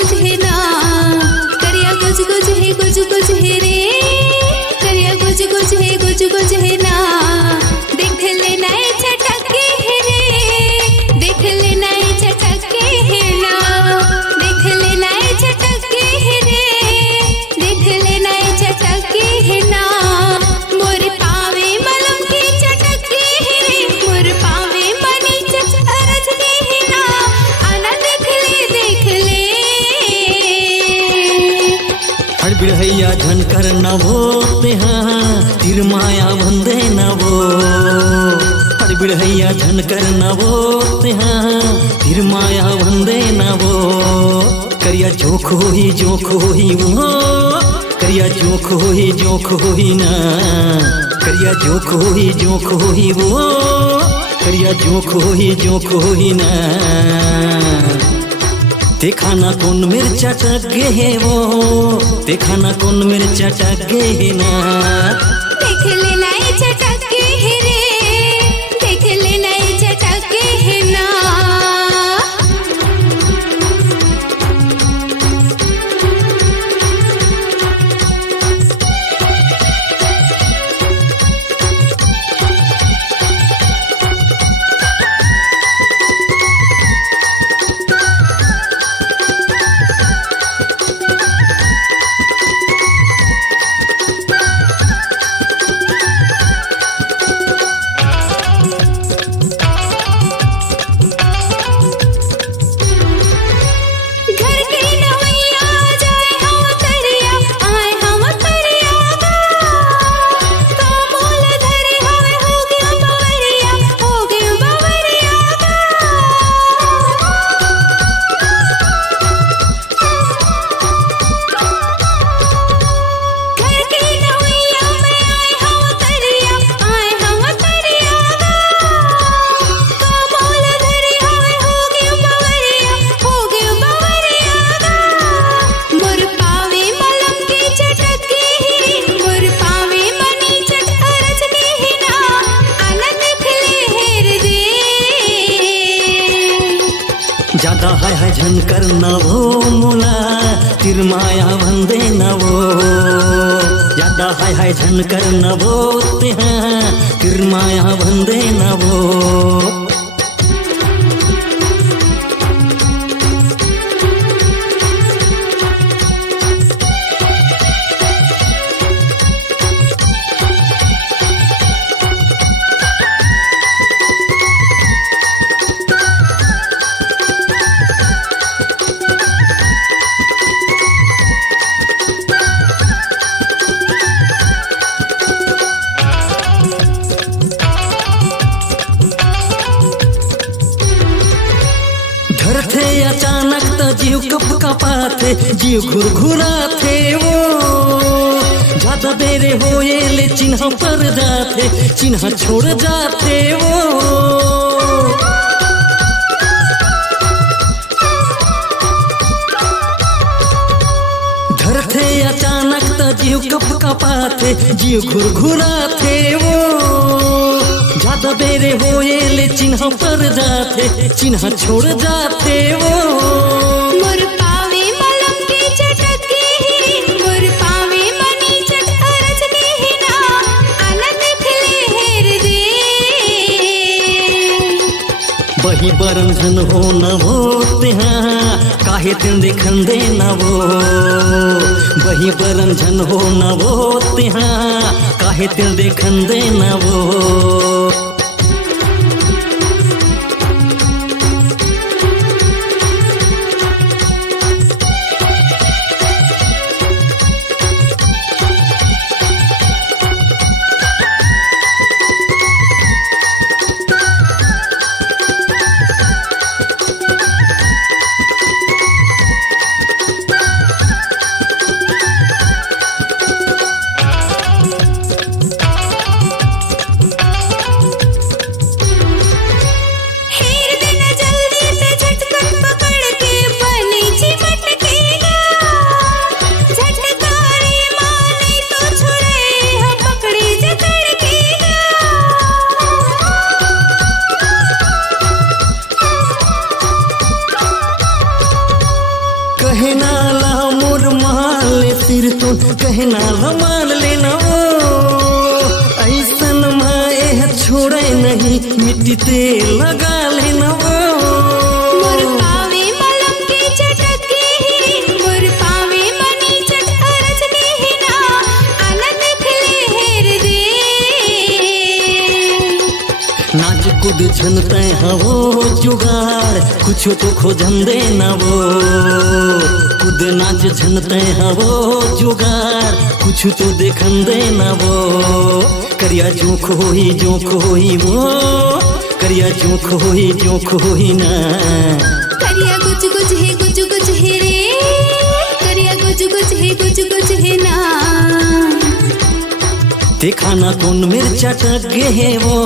गुज है ना, करिया गुज गुज है रे, करिया गुज गुज है ना, देख ले नए चटके है रे, देख ले नए चटके है ना, देख ले नए चटके है रे, देख ले नए चटके है ना, मोर पावे मलम की चटके है रे, मोर पावे मनी चरच के है ना, आना देख ले हर बिढ़ैया झनकर नवो तेहा तिर माया बंदे नवो, हर बिढ़ैया झनकर नवो तेहा तिर माया बंदे नवो, करिया जोख होही वो, करिया जोख होही ना, करिया जोख होही वो, करिया जोख होही ना, देखा ना कौन मिर्चा टके है वो, देखा ना कौन मिर्चा टके है ना, देख ले नए चटके है रे, देख ले नए चटके है ना। ज्यादा है झनकर नवो मोला तिर माया बंदे नवो, ज्यादा है झनकर नवो तेहा तिर माया बंदे नवो, धरथे अचानक तो जीव कप कपाथे, जीव घुरघुराथे वो, ज्यादा देरे होए ले चिन्ह पर जाथे, चिन्ह छोड़ जाथे वो, धरथे अचानक तो जीव कप कपाथे, जीव घुरघुराथे वो, ज्यादा बेरे होए ले चिन्ह पर जाथे, चिन्ह छोड़ जाथे वो, मोर पावे मलम की चटके है, मोर पावे मनी चरच के है ना, आना देख ले रे, बही बरंधन हो न हो तेहा काहे दिन देखन दे न वो, बही बरंधन हो न वो तेहा काहे दिन देखन दे न वो, कहना ला मोर माल सिर तो कहना ला मान लेना वो ऐसन माए छोड़े नहीं मिट्टी तेल लगा लेना वो मोर पावे मलम के चटके ही मोर पावे मनी चट अरज ही ना आनंद खिले हेर दे नाच कूद झनते हवो जुगाड़ कुछ तो खोजन दे ना वो कूद नाच झनते हवो जुगाड़ कुछ तो देखन दे ना वो करिया जो खोही वो करिया जो खोही ना करिया गुज गुज है रे करिया गुज गुज है ना देखा ना कौन मिर्चा टके है वो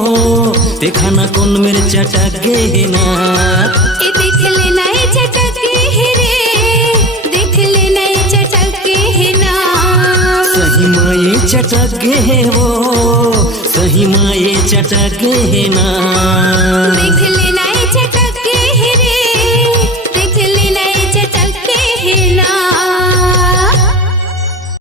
देखा ना कौन मिर्चा टके है ना ए देख लेना ए चटके है रे देख लेना ए चटके है ना सही माए चटके है वो सही माए चटके है ना देख